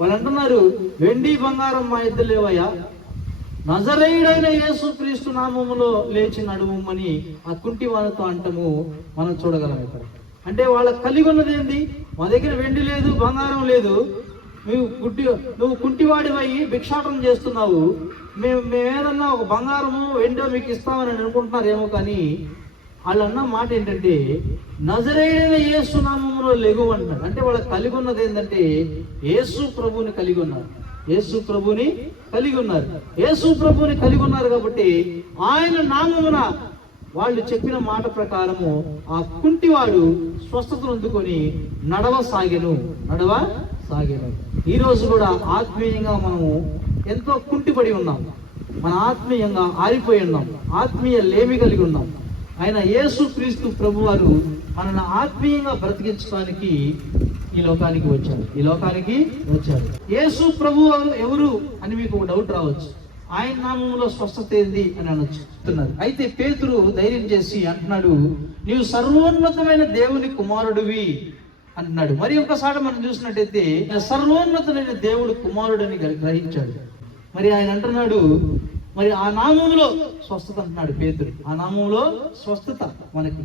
వాళ్ళు అంటున్నారు వెండి బంగారం మా ఇద్దరు లేవయ్యా. నజరేయుడైన యేసు క్రీస్తు నామములో లేచి నడుమని ఆ కుంటి వాళ్ళతో అంటము మనం చూడగలం ఇక్కడ. అంటే వాళ్ళకి కలిగి ఉన్నది ఏంది? మా దగ్గర వెండి లేదు బంగారం లేదు. నువ్వు గుడ్డి నువ్వు కుంటివాడివయ్యి భిక్షాటం చేస్తున్నావు. మేము మేమేదన్నా ఒక బంగారము వెండో మీకు ఇస్తామని అనుకుంటున్నారేమో కానీ వాళ్ళు అన్న మాట ఏంటంటే నజరైన యేసు నామములో లెగు అంటే వాళ్ళ కలిగి ఉన్నది ఏంటంటే యేసు ప్రభుని కలిగి ఉన్నారు. యేసు ప్రభుని కలిగి ఉన్నారు. యేసు ప్రభుని కలిగి ఉన్నారు కాబట్టి ఆయన నామమున వాళ్ళు చెప్పిన మాట ప్రకారము ఆ కుంటివాడు స్వస్థతను అందుకొని నడవ సాగెను నడవ సాగెను. ఈరోజు కూడా ఆత్మీయంగా మనము ఎంతో కుంటిపడి ఉన్నాం. మన ఆత్మీయంగా ఆరిపోయి ఉన్నాం. ఆత్మీయ లేమి కలిగి ఉన్నాం. ఆయన యేసు క్రీస్తు ప్రభు వారు మనల్ని ఆత్మీయంగా బ్రతికించడానికి ఈ లోకానికి వచ్చారు. ఈ లోకానికి వచ్చారు. యేసు ప్రభు వారు ఎవరు అని మీకు డౌట్ రావచ్చు. ఆయన నామంలో స్వస్థత ఏంది అని ఆయన చెప్తున్నారు అయితే పేతురు ధైర్యం చేసి అంటున్నాడు నీవు సర్వోన్నతమైన దేవుని కుమారుడివి అంటున్నాడు. మరి ఒకసారి మనం చూసినట్టయితే సర్వోన్నతమైన దేవుడు కుమారుడని గ్రహించాడు. మరి ఆయన అంటున్నాడు మరి ఆ నామంలో స్వస్థత అంటున్నాడు పేతురు ఆ నామంలో స్వస్థత మనకి.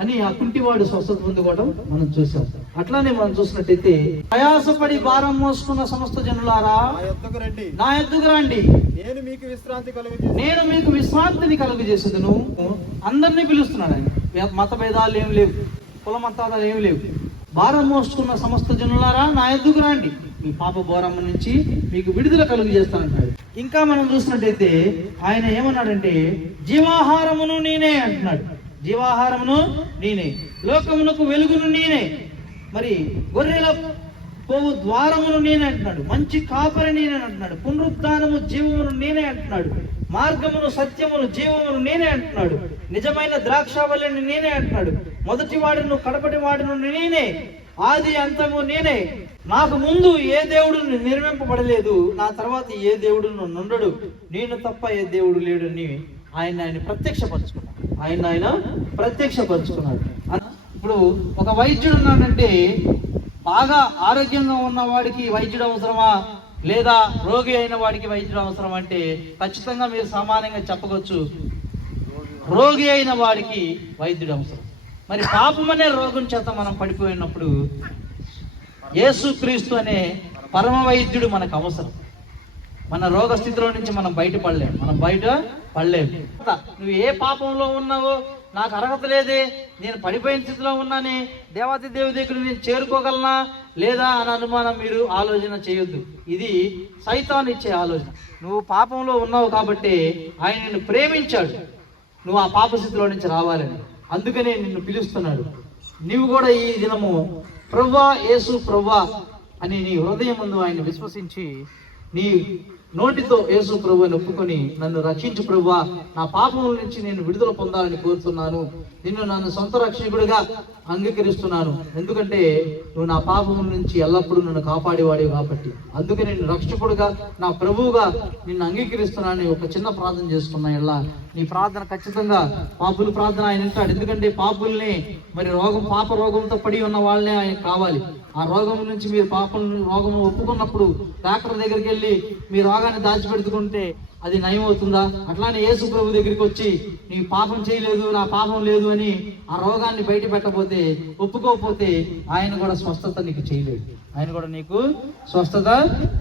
అని ఆ కుంటివాడు స్వస్థత పొందుకోవడం మనం చూసాం. అట్లానే మనం చూసినట్టయితే ప్రయాసపడి భారం మోసుకున్న సమస్త జనులారా నా యొద్దకు రండి. నా ఎద్దుకు రండి. నేను మీకు విశ్రాంతి కలుగు నేను మీకు విశ్రాంతిని కలుగజేసేదను. అందరినీ పిలుస్తున్నాడు ఆయన. మత భేదాలు ఏమి లేవు. కుల మతాలు ఏమి లేవు. భారం మోసుకున్న సమస్త జనులారా నా ఎద్దుకు రండి. మీ పాప బోరమ్మ నుంచి మీకు విడుదల కలుగు చేస్తానంటాడు ఇంకా మనం చూసినట్టయితే ఆయన ఏమన్నాడంటే జీవాహారమును నేనే అంటున్నాడు. జీవాహారమును నేనే లోకమునకు వెలుగును నేనే మరి గొర్రెల పోవు ద్వారమును నేనే అంటున్నాడు. మంచి కాపరి నేనే అంటున్నాడు. పునరుద్ధానము జీవమును నేనే అంటున్నాడు. మార్గమును సత్యమును జీవమును నేనే అంటున్నాడు. నిజమైన ద్రాక్షావల్లిని నేనే అంటున్నాడు. మొదటి వాడిను కడపటి వాడిను నేనే ఆది అంతము నేనే. నాకు ముందు ఏ దేవుడు నిర్మింపబడలేదు నా తర్వాత ఏ దేవుడు నుండడు నేను తప్ప ఏ దేవుడు లేడని ఆయన ఆయన ప్రత్యక్షపరచుకున్నాడు. ఆయన ఆయన ప్రత్యక్షపరచుకున్నాడు. ఇప్పుడు ఒక వైద్యుడు ఉన్నాడంటే బాగా ఆరోగ్యంగా ఉన్న వాడికి వైద్యుడు అవసరమా? లేదా రోగి అయిన వాడికి వైద్యుడు అవసరం అంటే ఖచ్చితంగా మీరు సామాన్యంగా చెప్పవచ్చు రోగి అయిన వాడికి వైద్యుడు అవసరం. మరి పాపం అనే రోగం చేత మనం పడిపోయినప్పుడు యేసుక్రీస్తు అనే పరమ వైద్యుడు మనకు అవసరం. మన రోగ స్థితిలో నుంచి మనం బయటపడలేం. మనం బయట పడలేము నువ్వు ఏ పాపంలో ఉన్నావో నాకు అర్హత లేదే. నేను పడిపోయిన స్థితిలో ఉన్నానే. దేవాతి దేవి దగ్గర నేను చేరుకోగలనా లేదా అని అనుమానం మీరు ఆలోచన చేయొద్దు. ఇది సైతాన్ ఇచ్చే ఆలోచన. నువ్వు పాపంలో ఉన్నావు కాబట్టి ఆయన నిన్ను ప్రేమించాడు. నువ్వు ఆ పాప స్థితిలో నుంచి రావాలని. అందుకనే నిన్ను పిలుస్తున్నాడు. నీవు కూడా ఈ దినము ప్రవ్వా యేసు ప్రవ్వా అని నీ హృదయం ముందు ఆయన విశ్వసించి నీ నోటితో యేసు ప్రభు అని ఒప్పుకొని నన్ను రక్షించు ప్రభు నా పాపముల నుంచి నేను విడుదల పొందాలని కోరుతున్నాను. నిన్ను నన్ను సొంత రక్షకుడిగా అంగీకరిస్తున్నాను. ఎందుకంటే నువ్వు నా పాపముల నుంచి ఎల్లప్పుడూ నన్ను కాపాడేవాడివి కాబట్టి. అందుకే నేను రక్షకుడుగా నా ప్రభువుగా నిన్ను అంగీకరిస్తున్నానని ఒక చిన్న ప్రార్థన చేసుకున్నా ఇలా నీ ప్రార్థన ఖచ్చితంగా పాపుల ప్రార్థన ఆయన వింటాడు ఎందుకంటే పాపుల్ని మరి రోగం పాప రోగంతో పడి ఉన్న వాళ్ళనే ఆయన కావాలి. ఆ రోగం నుంచి మీరు పాపం రోగం ఒప్పుకున్నప్పుడు డాక్టర్ దగ్గరికి వెళ్ళి మీరు రోగాన్ని దాచిపెడుతుంటే అది నయం అవుతుందా అట్లానే యేసు ప్రభు దగ్గరికి వచ్చి నీ పాపం చేయలేదు నా పాపం లేదు అని ఆ రోగాన్ని బయట పెట్టబోతే ఒప్పుకోకపోతే ఆయన కూడా స్వస్థత నీకు చేయలేడు. ఆయన కూడా నీకు స్వస్థత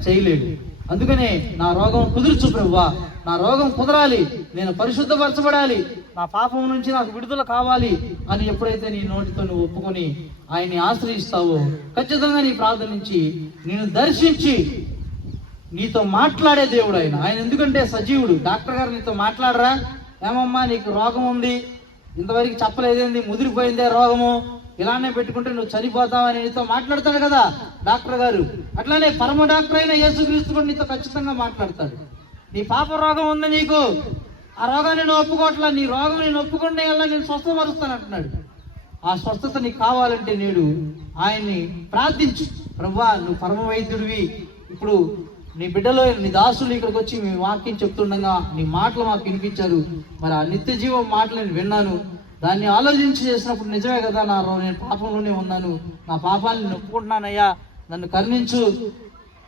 చేయలేడు. అందుకనే నా రోగం కుదురుచు ప్రభువా. నా రోగం కుదరాలి. నేను పరిశుద్ధపరచబడాలి. నా పాపం నుంచి నాకు విడుదల కావాలి అని ఎప్పుడైతే నీ నోటితో నువ్వు ఒప్పుకొని ఆయన్ని ఆశ్రయిస్తావో ఖచ్చితంగా నీ ప్రార్థన నుంచి నేను దర్శించి నీతో మాట్లాడే దేవుడు ఆయన ఆయన ఎందుకంటే సజీవుడు. డాక్టర్ గారు నీతో మాట్లాడరా? ఏమమ్మా నీకు రోగం ఉంది. ఇంతవరకు చెప్పలేదేంది? ముదిరిపోయిందే రోగము. ఇలానే పెట్టుకుంటే నువ్వు చనిపోతావని నీతో మాట్లాడతాడు కదా డాక్టర్ గారు. అట్లానే పరమ డాక్టర్ అయిన యేసుక్రీస్తు కూడా నీతో ఖచ్చితంగా మాట్లాడతాడు. నీ పాప రోగం ఉంది నీకు. ఆ రోగాన్ని నేను ఒప్పుకోవట్లా. నీ రోగం నేను ఒప్పుకుంటే వల్ల నేను స్వస్థపరుస్తాను అంటున్నాడు. ఆ స్వస్థత నీకు కావాలంటే నేడు ఆయన్ని ప్రార్థించు. ప్రభా నువ్వు పరమ వైద్యుడివి. ఇప్పుడు నీ బిడ్డలో నీ దాసులు ఇక్కడికి వచ్చి మీ వాక్యం చెప్తుండగా నీ మాటలు మాకు వినిపించారు. మరి ఆ నిత్య జీవం మాటలు నేను విన్నాను. దాన్ని ఆలోచించి చేసినప్పుడు నిజమే కదా నా నేను పాపంలోనే ఉన్నాను. నా పాపాన్ని నేను ఒప్పుకుంటున్నానయ్యా. నన్ను కరుణించు.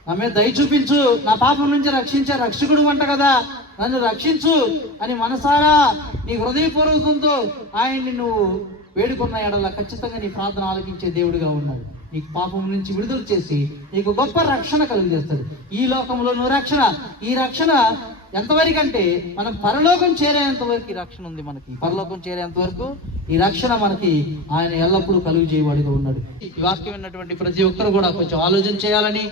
నా మీద దయ చూపించు. నా పాపం నుంచి రక్షించే రక్షకుడు అంట కదా. నన్ను రక్షించు అని మనసారా నీ హృదయపూర్వకంతో ఆయన్ని నువ్వు వేడుకున్న ఎడల ఖచ్చితంగా నీ ప్రార్థన ఆలకించే దేవుడిగా ఉన్నాడు. నీకు పాపం నుంచి విడుదల చేసి నీకు గొప్ప రక్షణ కలుగజేస్తాడు. ఈ లోకంలో నువ్వు రక్షణ. ఈ రక్షణ ఎంతవరకు అంటే మనం పరలోకం చేరేంత వరకు ఈ రక్షణ ఉంది మనకి. పరలోకం చేరేంత వరకు ఈ రక్షణ మనకి ఆయన ఎల్లప్పుడూ కలుగు చేయవాడిగా ఉన్నాడు. ఈ వాక్యం ఉన్నటువంటి ప్రతి ఒక్కరు కూడా కొంచెం ఆలోచన చేయాలని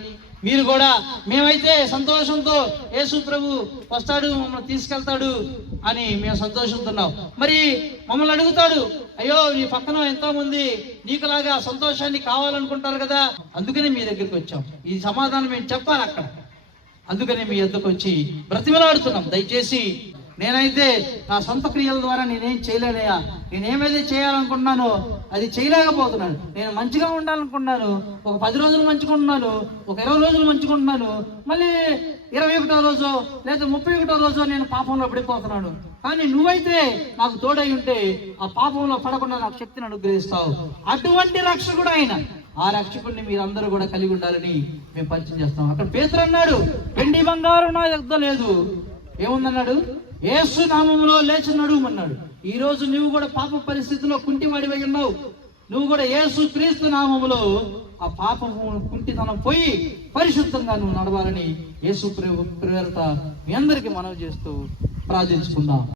మీరు కూడా మేమైతే సంతోషంతో యేసు ప్రభు వస్తాడు మమ్మల్ని తీసుకెళ్తాడు అని మేము సంతోషంతున్నాం మరి మమ్మల్ని అడుగుతాడు అయ్యో నీ పక్కన ఎంతో మంది నీకులాగా సంతోషాన్ని కావాలనుకుంటారు కదా? అందుకనే మీ దగ్గరికి వచ్చాం. ఈ సమాధానం మేము చెప్పాలి అక్కడ. అందుకనే మీ ఎద్దుకు వచ్చి బ్రతిమలాడుతున్నాం. దయచేసి నేనైతే నా సొంత క్రియల ద్వారా నేనేం చేయలేనయ్యా. నేనేమైతే చేయాలనుకుంటున్నానో అది చేయలేకపోతున్నాను నేను మంచిగా ఉండాలనుకున్నాను ఒక పది రోజులు మంచుకుంటున్నాను ఒక ఇరవై రోజులు మంచుకుంటున్నాను మళ్ళీ ఇరవై ఒకటో రోజు లేదా ముప్పై ఒకటో రోజు నేను పాపంలో పడిపోతున్నాను. కానీ నువ్వైతే నాకు తోడై ఉంటే ఆ పాపంలో పడకుండా నాకు శక్తిని అనుగ్రహిస్తావు. అటువంటి రక్షకుడు ఆయన. ఆ రక్షకుడిని మీరందరూ కూడా కలిగి ఉండాలని మేము పరిచయం చేస్తాం. అక్కడ పేతురు అన్నాడు వెండి బంగారం నా యొద్ద లేదు ఏముందన్నాడు? ఏసు నామములో లేచి నడుమన్నాడు. ఈ రోజు నువ్వు కూడా పాప పరిస్థితిలో కుంటివాడివై ఉన్నావు. నువ్వు కూడా ఏసు క్రీస్తు నామములో ఆ పాపము కుంటితనం పోయి పరిశుద్ధంగా నువ్వు నడవాలని యేసు ప్రేరత మీ అందరికీ మనవి చేస్తూ ప్రార్థించుకుందాం.